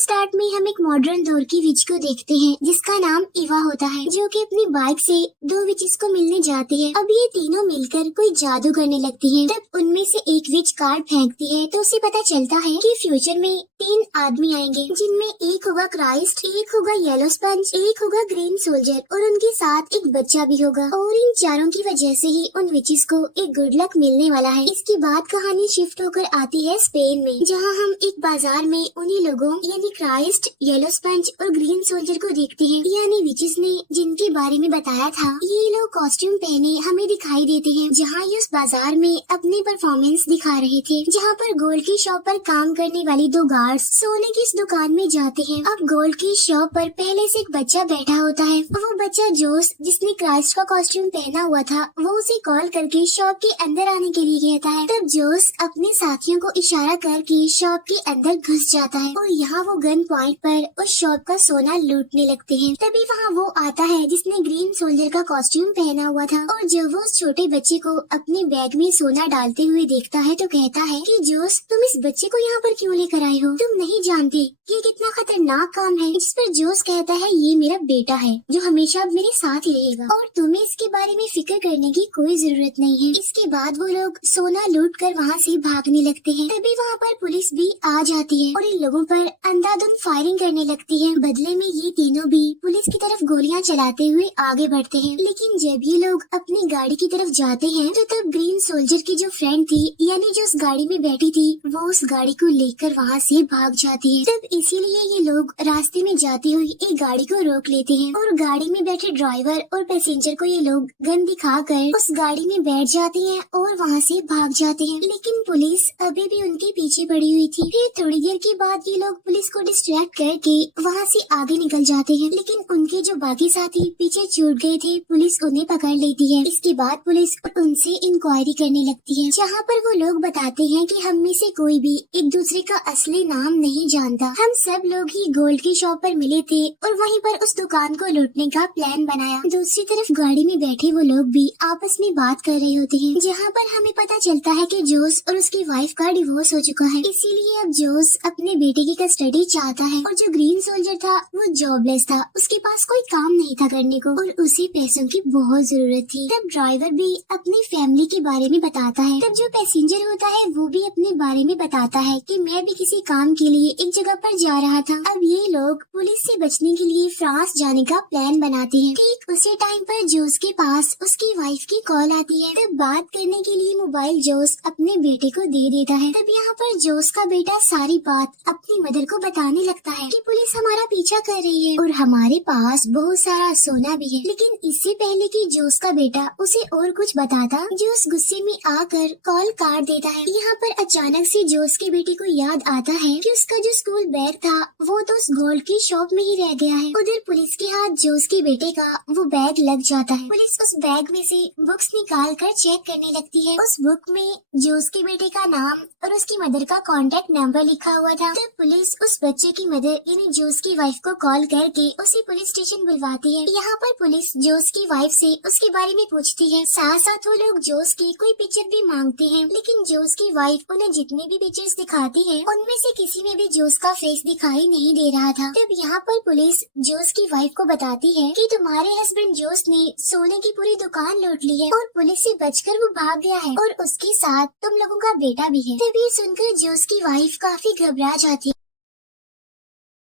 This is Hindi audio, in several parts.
स्टार्ट में हम एक मॉडर्न दौर की विच को देखते हैं जिसका नाम इवा होता है, जो कि अपनी बाइक से दो विचेस को मिलने जाती है। अब ये तीनों मिलकर कोई जादू करने लगती हैं। तब उनमें से एक विच कार्ड फेंकती है तो उसे पता चलता है कि फ्यूचर में 3 आदमी आएंगे, जिनमें एक होगा क्राइस्ट, एक होगा येलो स्पंज, एक होगा ग्रीन सोल्जर और उनके साथ एक बच्चा भी होगा। और इन चारों की वजह से ही उन विचेस को एक गुड लक मिलने वाला है। इसके बाद कहानी शिफ्ट होकर आती है स्पेन में, जहाँ हम एक बाजार में उन्हीं लोगों यानी क्राइस्ट, येलो स्पंज और ग्रीन सोल्जर को देखते हैं, यानी विचेस ने जिनके बारे में बताया था। ये लोग कॉस्ट्यूम पहने हमें दिखाई देते हैं, जहाँ ये उस बाजार में अपनी परफॉर्मेंस दिखा रहे थे। जहाँ पर गोल्ड की शॉप पर काम करने वाली 2 गार्ड्स सोने की इस दुकान में जाते हैं। अब गोल्ड की शॉप पर पहले से एक बच्चा बैठा होता है। वो बच्चा जोस, जिसने क्राइस्ट का कॉस्ट्यूम पहना हुआ था, वो उसे कॉल करके शॉप के अंदर आने के लिए कहता है। तब जोस अपने साथियों को इशारा करके शॉप के अंदर घुस जाता है और यहाँ वो गन पॉइंट पर उस शॉप का सोना लूटने लगते हैं। तभी वहाँ वो आता है जिसने ग्रीन सोल्जर का कॉस्ट्यूम पहना हुआ था, और जब वो उस छोटे बच्चे को अपने बैग में सोना डालते हुए देखता है तो कहता है कि जोस, तुम इस बच्चे को यहाँ पर क्यों लेकर आए हो? तुम नहीं जानते ये कितना खतरनाक काम है। जिस पर जोस कहता है, ये मेरा बेटा है जो हमेशा अब मेरे साथ ही रहेगा और तुम्हें इसके बारे में फिक्र करने की कोई जरूरत नहीं है। इसके बाद वो लोग सोना लूट कर वहाँ से भागने लगते हैं। तभी वहाँ पर पुलिस भी आ जाती है और इन लोगों पर अंधाधुंध फायरिंग करने लगती है। बदले में ये तीनों भी पुलिस की तरफ गोलियां चलाते हुए आगे बढ़ते हैं। लेकिन जब ये लोग अपनी गाड़ी की तरफ जाते हैं तो तब ग्रीन सोल्जर की जो फ्रेंड थी, यानी जो उस गाड़ी में बैठी थी, वो उस गाड़ी को लेकर वहाँ से भाग जाती है। तब इसीलिए ये लोग रास्ते में जाती हुई एक गाड़ी को रोक लेते हैं और गाड़ी में बैठे ड्राइवर और पैसेंजर को ये लोग गन दिखाकर उस गाड़ी में बैठ जाते हैं और वहाँ से भाग जाते हैं। लेकिन पुलिस अभी भी उनके पीछे पड़ी हुई थी। फिर थोड़ी देर के बाद ये लोग पुलिस को डिस्ट्रैक्ट करके वहाँ से आगे निकल जाते हैं। लेकिन उनके जो बाकी साथी पीछे छूट गए थे, पुलिस उन्हें पकड़ लेती है। इसके बाद पुलिस उनसे इंक्वायरी करने लगती है, जहाँ पर वो लोग बताते हैं कि हम में से कोई भी एक दूसरे का असली नाम नहीं जानता। हम सब लोग ही गोल्ड की शॉप पर मिले थे और वहीं पर उस दुकान को लूटने का प्लान बनाया। दूसरी तरफ गाड़ी में बैठे वो लोग भी आपस में बात कर रहे होते हैं, जहाँ पर हमें पता चलता है कि जोस और उसकी वाइफ का डिवोर्स हो चुका है। इसीलिए अब जोस अपने बेटे की कस्टडी चाहता है और जो ग्रीन सोल्जर था वो जॉबलेस था, उसके पास कोई काम नहीं था करने को और उसे पैसों की बहुत जरूरत थी। तब ड्राइवर भी अपनी फैमिली के बारे में बताता है। तब जो पैसेंजर होता है वो भी अपने बारे में बताता है कि मैं भी किसी काम के लिए एक जगह पर जा रहा था। अब ये लोग पुलिस से बचने के लिए फ्रांस जाने का प्लान बनाते हैं। ठीक उसी टाइम पर जोस के पास उसकी वाइफ की कॉल आती है। तब बात करने के लिए मोबाइल जोस अपने बेटे को दे देता है। तब यहाँ पर जोस का बेटा सारी बात अपनी मदर को बताने लगता है कि पुलिस हमारा पीछा कर रही है और हमारे पास बहुत सारा सोना भी है। लेकिन इससे पहले कि जोस का बेटा उसे और कुछ बताता, जोस गुस्से में आकर कॉल काट देता है। यहाँ पर अचानक से जोस के बेटे को याद आता है कि उसका जो स्कूल बैग था वो तो उस गोल्ड की शॉप में ही रह गया है। उधर पुलिस के हाथ जोस के बेटे का वो बैग लग जाता है। पुलिस उस बैग में से बुक्स निकाल कर चेक करने लगती है। उस बुक में जोस के बेटे का नाम और उसकी मदर का कॉन्टेक्ट नंबर लिखा हुआ था। तब पुलिस उस बच्चे की मदर यानी जोस की वाइफ को कॉल करके उसे पुलिस स्टेशन बुलवाती है। यहाँ पर पुलिस जोस की वाइफ से उसके बारे में पूछती है। साथ साथ वो लोग जोस की कोई पिक्चर भी मांगते हैं, लेकिन जोस की वाइफ उन्हें जितने भी पिक्चर्स दिखाती है उनमें से किसी में भी जोस का फेस दिखाई नहीं दे रहा था। तब यहाँ पर पुलिस जोस की वाइफ को बताती है कि तुम्हारे हस्बैंड जोस ने सोने की पूरी दुकान लूट ली है और पुलिस से बचकर वो भाग गया है और उसके साथ तुम लोगों का बेटा भी है। तब ये सुनकर जोस की वाइफ काफी घबरा जाती है।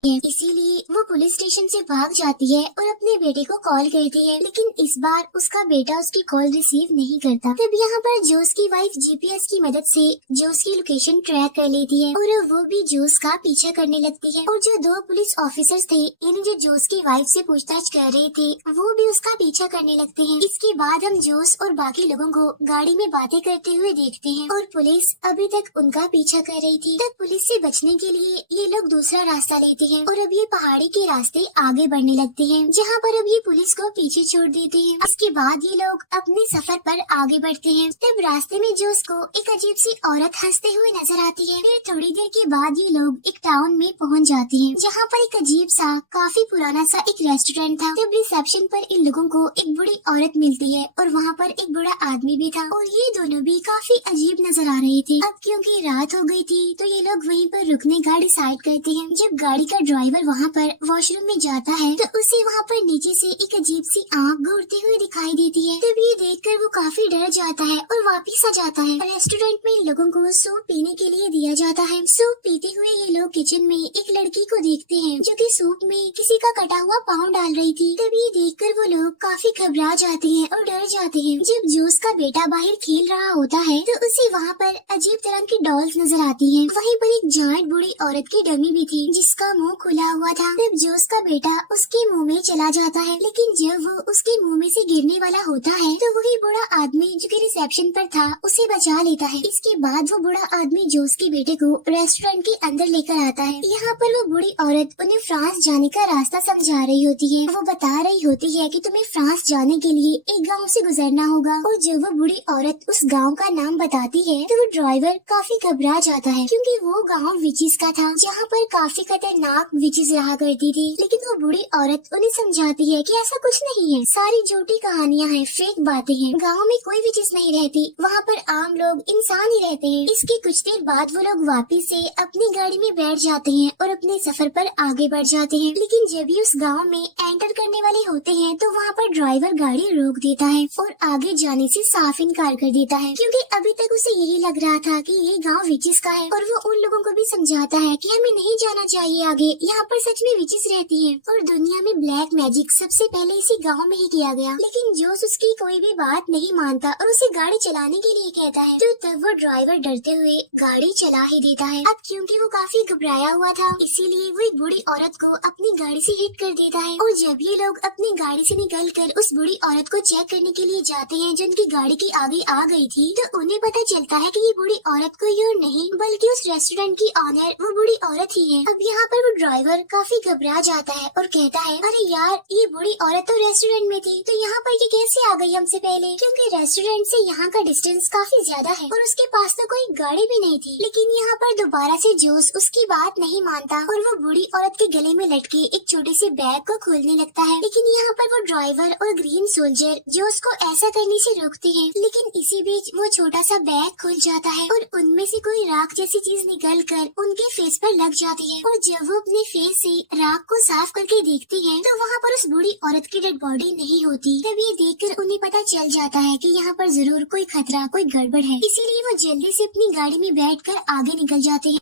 इसीलिए वो पुलिस स्टेशन से भाग जाती है और अपने बेटे को कॉल करती है, लेकिन इस बार उसका बेटा उसकी कॉल रिसीव नहीं करता। तब यहाँ पर जोस की वाइफ जीपीएस की मदद से जोस की लोकेशन ट्रैक कर लेती है और वो भी जोस का पीछा करने लगती है। और जो 2 पुलिस ऑफिसर्स थे, यानी जो जोस की वाइफ से पूछताछ कर रहे थे, वो भी उसका पीछा करने लगते हैं। इसके बाद हम जोस और बाकी लोगों को गाड़ी में बातें करते हुए देखते हैं और पुलिस अभी तक उनका पीछा कर रही थी। तब पुलिस से बचने के लिए ये लोग दूसरा रास्ता लेते हैं। हैं और अब ये पहाड़ी के रास्ते आगे बढ़ने लगते हैं, जहाँ पर अब ये पुलिस को पीछे छोड़ देते हैं। इसके बाद ये लोग अपने सफर पर आगे बढ़ते हैं। तब रास्ते में जोस को एक अजीब सी औरत हंसते हुए नजर आती है। फिर थोड़ी देर के बाद ये लोग एक टाउन में पहुँच जाते हैं, जहाँ पर एक अजीब सा काफी पुराना सा एक रेस्टोरेंट था। तब रिसेप्शन पर इन लोगों को एक बूढ़ी औरत मिलती है और वहाँ पर एक बूढ़ा आदमी भी था और ये दोनों भी काफी अजीब नजर आ रहे थे। अब क्योंकि रात हो गई थी तो ये लोग वहीं पर रुकने का डिसाइड करते हैं। जब गाड़ी का ड्राइवर वहाँ पर वॉशरूम में जाता है तो उसे वहाँ पर नीचे से एक अजीब सी आँख घूरते हुए दिखाई देती है। तब ये देखकर वो काफी डर जाता है और वापिस आ जाता है। रेस्टोरेंट में इन लोगों को सूप पीने के लिए दिया जाता है। सूप पीते हुए ये लोग किचन में एक लड़की को देखते हैं जो कि सूप में किसी का कटा हुआ पाँव डाल रही थी। तब ये देखकर वो लोग काफी घबरा जाते हैं और डर जाते हैं। जब जोस का बेटा बाहर खेल रहा होता है तो उसे वहाँ पर अजीब तरह की डॉल्स नजर आती हैं। वहीं पर एक जायंट बूढ़ी औरत की डमी भी थी जिसका मुंह खुला हुआ था। तब जोस का बेटा उसके मुंह में चला जाता है, लेकिन जब वो उसके मुंह में से गिरने वाला होता है तो वही बूढ़ा आदमी जो कि रिसेप्शन पर था उसे बचा लेता है। इसके बाद वो बूढ़ा आदमी जोस के बेटे को रेस्टोरेंट के अंदर लेकर आता है। यहाँ पर वो बूढ़ी औरत उन्हें फ्रांस जाने का रास्ता समझा रही होती है। वो बता रही होती है कि तुम्हें फ्रांस जाने के लिए एक गांव से गुजरना होगा और जब वो बूढ़ी औरत उस गांव का नाम बताती है तो वो ड्राइवर काफी घबरा जाता है, क्योंकि वो गांव विचिस का था जहाँ पर काफी खतरनाक विचिस रहा करती थी। लेकिन वो बूढ़ी औरत उन्हें समझाती है कि ऐसा कुछ नहीं है, सारी झूठी कहानियाँ हैं, फेक बातें हैं, गाँव में कोई विचिस नहीं रहती, वहाँ पर आम लोग इंसान ही रहते हैं। इसके कुछ देर बाद वो लोग वापिस से अपनी गाड़ी में बैठ जाते हैं और अपने सफर पर आगे बढ़ जाते हैं। लेकिन जब भी उस गांव में एंटर करने वाले होते हैं तो वहाँ पर ड्राइवर गाड़ी रोक देता है और आगे जाने से साफ इनकार कर देता है, क्योंकि अभी तक उसे यही लग रहा था कि ये गांव विचिस का है। और वो उन लोगों को भी समझाता है कि हमें नहीं जाना चाहिए आगे, यहाँ पर सच में विचिस रहती है और दुनिया में ब्लैक मैजिक सबसे पहले इसी गाँव में ही किया गया। लेकिन जोस उसकी कोई भी बात नहीं मानता और उसे गाड़ी चलाने के लिए कहता है। तो तब वो ड्राइवर डरते हुए गाड़ी चला ही देता है। अब क्योंकि वो काफी घबराया हुआ था इसीलिए वो एक बूढ़ी औरत को अपनी गाड़ी से हिट कर देता है। और जब ये लोग अपनी गाड़ी से निकलकर उस बूढ़ी औरत को चेक करने के लिए जाते हैं जो उनकी गाड़ी की आगे आ गई थी, तो उन्हें पता चलता है कि ये बूढ़ी औरत कोई और नहीं बल्कि उस रेस्टोरेंट की ऑनर वो बूढ़ी औरत ही है। अब यहाँ पर वो ड्राइवर काफी घबरा जाता है और कहता है, अरे यार ये बूढ़ी औरत तो रेस्टोरेंट में थी, तो यहाँ पर ये कैसे आ गई हमसे पहले, क्योंकि रेस्टोरेंट से यहाँ का डिस्टेंस काफी ज्यादा है और उसके पास तो कोई गाड़ी भी नहीं थी। लेकिन यहाँ पर दोबारा से जोस उसकी बात नहीं मानता और वो बूढ़ी औरत के गले में लटके एक छोटे से बैग को खोलने लगता है। लेकिन यहाँ पर वो ड्राइवर और ग्रीन सोल्जर जोस को ऐसा करने से रोकते हैं। लेकिन इसी बीच वो छोटा सा बैग खुल जाता है और उनमें से कोई राख जैसी चीज निकल कर उनके फेस पर लग जाती है। और जब वो अपने फेस से राख को साफ करके देखते हैं तो वहाँ पर उस बूढ़ी औरत की डेड बॉडी नहीं होती। तब ये देखकर उन्हें पता चल जाता है कि यहाँ पर जरूर कोई खतरा, कोई गड़बड़ है। इसीलिए वो जल्दी से अपनी गाड़ी में बैठकर आगे निकल जाते हैं।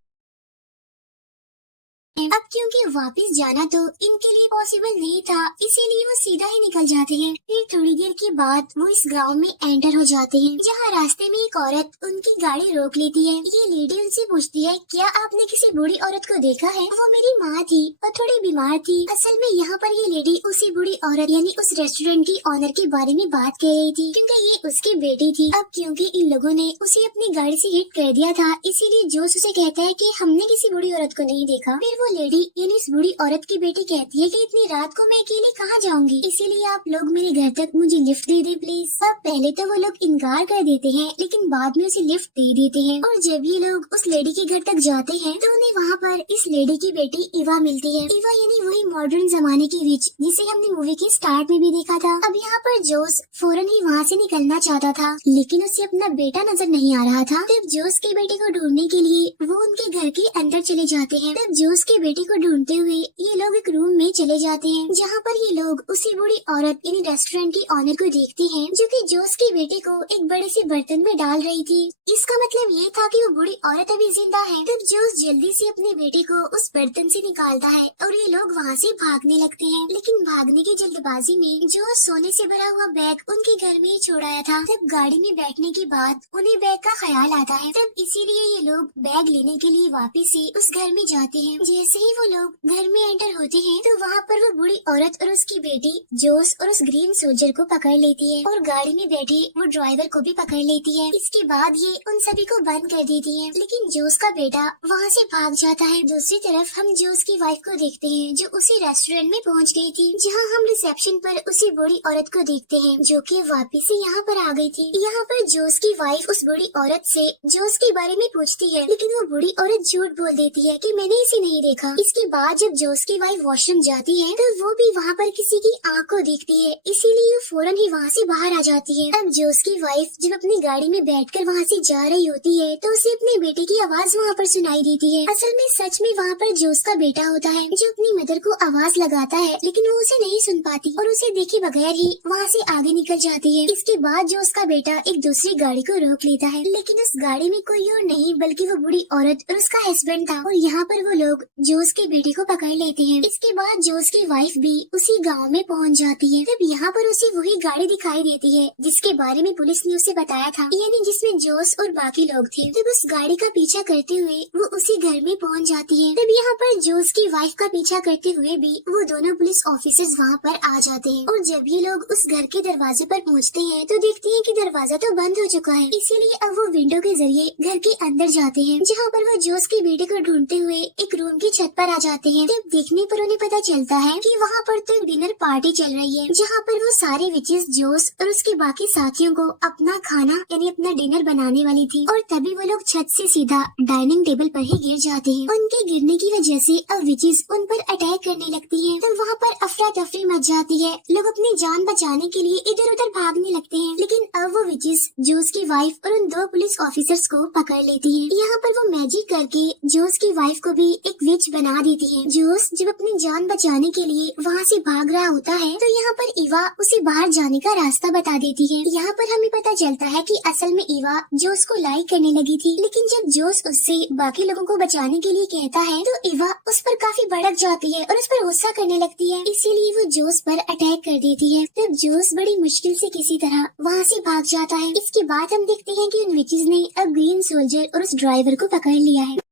अब क्योंकि वापस जाना तो इनके लिए पॉसिबल नहीं था, इसीलिए वो सीधा ही निकल जाते हैं। फिर थोड़ी देर के बाद वो इस गांव में एंटर हो जाते हैं, जहां रास्ते में एक औरत उनकी गाड़ी रोक लेती है। ये लेडी उनसे पूछती है, क्या आपने किसी बूढ़ी औरत को देखा है? वो मेरी माँ थी और थोड़ी बीमार थी। असल में यहाँ पर ये लेडी उसी बूढ़ी औरत यानी उस रेस्टोरेंट की ऑनर के बारे में बात कर रही थी, क्योंकि ये उसकी बेटी थी। अब क्योंकि इन लोगों ने उसे अपनी गाड़ी से हिट कर दिया था, इसीलिए जोस उसे कहता है कि हमने किसी बूढ़ी औरत को नहीं देखा। फिर वो लेडी यानी इस बूढ़ी औरत की बेटी कहती है कि इतनी रात को मैं अकेले कहाँ जाऊंगी, इसीलिए आप लोग मेरे घर तक मुझे लिफ्ट दे दे प्लीज। अब पहले तो वो लोग इनकार कर देते हैं, लेकिन बाद में उसे लिफ्ट दे देते हैं। और जब ये लोग उस लेडी के घर तक जाते हैं तो उन्हें वहाँ पर इस लेडी की बेटी इवा मिलती है। इवा यानी वही मॉडर्न जमाने की विच जिसे हमने मूवी के स्टार्ट में भी देखा था। अब यहाँ पर जोस फौरन ही वहाँ से निकलना चाहता था, लेकिन उसे अपना बेटा नजर नहीं आ रहा था। तब जोस के बेटे को ढूंढने के लिए वो उनके घर के अंदर चले जाते हैं। तब जोस के बेटे को ढूंढते हुए ये लोग एक रूम में चले जाते हैं, जहाँ पर ये लोग उसी बूढ़ी औरत यानी रेस्टोरेंट की ऑनर को देखते हैं, जो कि जोस के बेटे को एक बड़े से बर्तन में डाल रही थी। इसका मतलब ये था कि वो बूढ़ी औरत अभी जिंदा है। तब जोस जल्दी से अपने बेटे को उस बर्तन से निकालता है और ये लोग वहाँ से भागने लगते हैं। लेकिन भागने की जल्दबाजी में जो सोने से भरा हुआ बैग उनके घर में ही छोड़ाया था। तब गाड़ी में बैठने के बाद उन्हें बैग का ख्याल आता है। तब इसीलिए ये लोग बैग लेने के लिए वापस से उस घर में जाते हैं। जैसे ही वो लोग घर में एंटर होते हैं तो वहाँ पर वो बूढ़ी औरत और उसकी बेटी जोस और उस ग्रीन सोल्जर को पकड़ लेती है और गाड़ी में बैठे वो ड्राइवर को भी पकड़ लेती है। इसके बाद ये उन सभी को बंद कर देती है, लेकिन जोस का बेटा वहाँ से भाग जाता है। दूसरी तरफ हम जोस की वाइफ को देखते हैं जो उसी रेस्टोरेंट में पहुँच गई थी, जहाँ हम रिसेप्शन पर उसी बूढ़ी औरत को देखते हैं जो कि वापस से यहाँ पर आ गई थी। यहाँ पर जोस की वाइफ उस बूढ़ी औरत से जोस के बारे में पूछती है, लेकिन वो बूढ़ी औरत झूठ बोल देती है कि मैंने इसे नहीं देखा। इसके बाद जब जोस की वाइफ वॉशरूम जाती है तो वो भी वहाँ पर किसी की आँख को देखती है, इसीलिए वो फौरन ही वहाँ से बाहर आ जाती है। अब जोस की वाइफ जब अपनी गाड़ी में बैठकर वहाँ से जा रही होती है तो उसे अपने बेटे की आवाज वहाँ पर सुनाई देती है। असल में सच में वहाँ पर जोस का बेटा होता है जो अपनी मदर को आवाज लगाता है, लेकिन वो उसे नहीं सुन पाती और उसे देखे बगैर ही वहाँ से आगे निकल जाती है। इसके बाद जोस का बेटा एक दूसरी गाड़ी को रोक लेता है, लेकिन उस गाड़ी में कोई और नहीं बल्कि वो बूढ़ी औरत और उसका हस्बैंड था, और यहाँ पर वो लोग जोस के बेटे को पकड़ लेते हैं। इसके बाद जोस की वाइफ भी उसी गांव में पहुँच जाती है। तब यहाँ पर उसे वही गाड़ी दिखाई देती है जिसके बारे में पुलिस ने उसे बताया था, यानी जिसमें जोस और बाकी लोग थे। तब उस गाड़ी का पीछा करते हुए वो उसी घर में पहुँच जाती है। तब यहाँ पर जोस की वाइफ का पीछा करते हुए भी वो दोनों पुलिस ऑफिसर्स वहाँ पर आ जाते हैं, और जब ये लोग उस घर के दरवाजे पर पहुँचते हैं तो देखते हैं कि दरवाजा तो बंद हो चुका है, इसीलिए अब वो विंडो के जरिए घर के अंदर जाते हैं, जहाँ पर वो जोस के बेटे को ढूंढते हुए एक रूम की छत पर आ जाते हैं। तब देखने पर उन्हें पता चलता है कि वहाँ पर तो एक डिनर पार्टी चल रही है, जहाँ पर वो सारे विचेस जोस और उसके बाकी साथियों को अपना खाना यानी अपना डिनर बनाने वाली थी, और तभी वो लोग छत से सीधा डाइनिंग टेबल पर ही गिर जाते हैं। उनके गिरने की वजह से अब विचेस उन पर अटैक करने लगती है। तो वहाँ पर अफरा तफरी मच जाती है, लोग अपनी जान बचाने के लिए इधर उधर भागने लगते हैं, लेकिन अब वो विचेस जोस की वाइफ और उन दो पुलिस ऑफिसर्स को पकड़ लेती है। यहाँ पर वो मैजिक करके जोस की वाइफ को भी एक विच बना देती है। जोस जब अपनी जान बचाने के लिए वहाँ से भाग रहा होता है तो यहाँ पर इवा उसे बाहर जाने का रास्ता बता देती है। यहाँ पर हमें पता चलता है कि असल में इवा जोस को लाइक करने लगी थी, लेकिन जब जोस उससे बाकी लोगों को बचाने के लिए कहता है तो इवा उस पर काफी भड़क जाती है और उस पर गुस्सा करने लगती है, इसीलिए वो जोस पर अटैक कर देती है। तब जोस बड़ी मुश्किल से किसी तरह वहाँ से भाग जाता है। इसके बाद हम देखते हैं कि उन विचेस ने अब ग्रीन सोल्जर और उस ड्राइवर को पकड़ लिया है।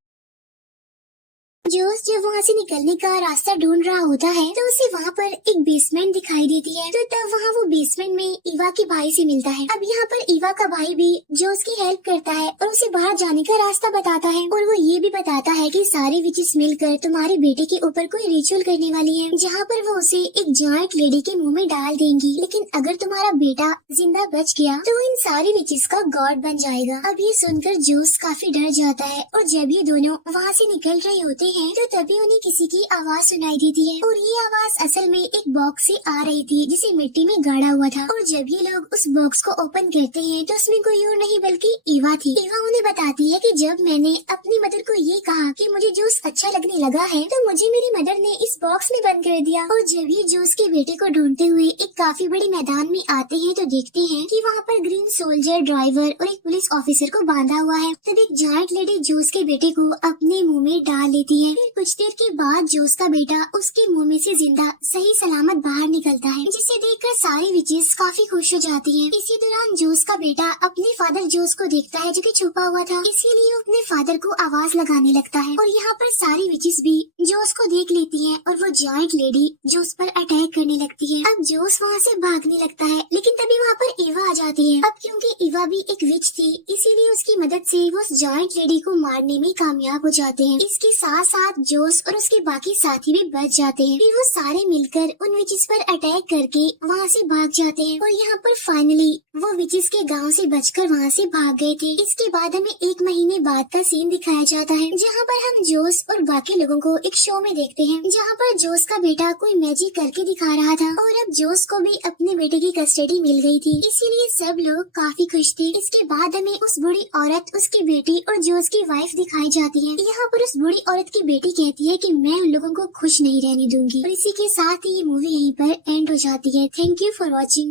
जोस जब वहाँ से निकलने का रास्ता ढूंढ रहा होता है तो उसे वहाँ पर एक बेसमेंट दिखाई देती है, तो तब वहाँ वो बेसमेंट में इवा के भाई से मिलता है। अब यहाँ पर इवा का भाई भी जोस की हेल्प करता है और उसे बाहर जाने का रास्ता बताता है, और वो ये भी बताता है कि सारे विचेस मिलकर तुम्हारे बेटे के ऊपर कोई रिचुअल करने वाली है, जहाँ पर वो उसे एक जायंट लेडी के मुँह में डाल देंगी, लेकिन अगर तुम्हारा बेटा जिंदा बच गया तो इन सारे विचेस का गॉड बन जाएगा। अब ये सुनकर जोस काफी डर जाता है, और जब ये दोनों वहाँ से निकल रहे होते हैं तो तभी उन्हें किसी की आवाज सुनाई देती है, और ये आवाज असल में एक बॉक्स से आ रही थी जिसे मिट्टी में गाड़ा हुआ था। और जब ये लोग उस बॉक्स को ओपन करते हैं तो उसमें कोई और नहीं बल्कि इवा थी। इवा उन्हें बताती है कि जब मैंने अपनी मदर को ये कहा कि मुझे जूस अच्छा लगने लगा है तो मुझे मेरी मदर ने इस बॉक्स में बंद कर दिया। और जब ये जूस के बेटे को ढूंढते हुए एक काफी बड़े मैदान में आते हैं तो देखते हैं कि वहाँ पर ग्रीन सोल्जर, ड्राइवर और एक पुलिस ऑफिसर को बांधा हुआ है। तब एक जायंट लेडी जूस के बेटे को अपने मुँह में डाल लेती है। फिर कुछ देर के बाद जोस का बेटा उसके मुंह में से जिंदा सही सलामत बाहर निकलता है, जिसे देखकर सारी विचेस काफी खुश हो जाती हैं। इसी दौरान जोस का बेटा अपने फादर जोस को देखता है जो कि छुपा हुआ था, इसीलिए वो अपने फादर को आवाज लगाने लगता है। और यहाँ पर सारी विचेस भी जोस को देख लेती हैं और वो जायंट लेडी जोस पर अटैक करने लगती है। अब जोस वहाँ से भागने लगता है, लेकिन तभी वहाँ पर इवा आ जाती है। अब क्योंकि इवा भी एक विच थी, इसीलिए उसकी मदद से वो उस जायंट लेडी को मारने में कामयाब हो जाते हैं। इसके साथ साथ जोस और उसके बाकी साथी भी बच जाते हैं। फिर वो सारे मिलकर उन विचेस पर अटैक करके वहाँ से भाग जाते हैं, और यहाँ पर फाइनली वो विचेस के गांव से बचकर वहाँ से भाग गए थे। इसके बाद हमें 1 महीने बाद का सीन दिखाया जाता है, जहाँ पर हम जोस और बाकी लोगों को एक शो में देखते हैं, जहाँ पर जोस का बेटा कोई मैजिक करके दिखा रहा था, और अब जोस को भी अपने बेटे की कस्टडी मिल गई थी, इसीलिए सब लोग काफी खुश थे। इसके बाद हमें उस बूढ़ी औरत, उसकी बेटी और जोस की वाइफ दिखाई जाती है। यहाँ पर उस बूढ़ी औरत की बेटी कहती है कि मैं उन लोगों को खुश नहीं रहने दूंगी, और इसी के साथ ही ये मूवी यहीं पर एंड हो जाती है। Thank you for watching.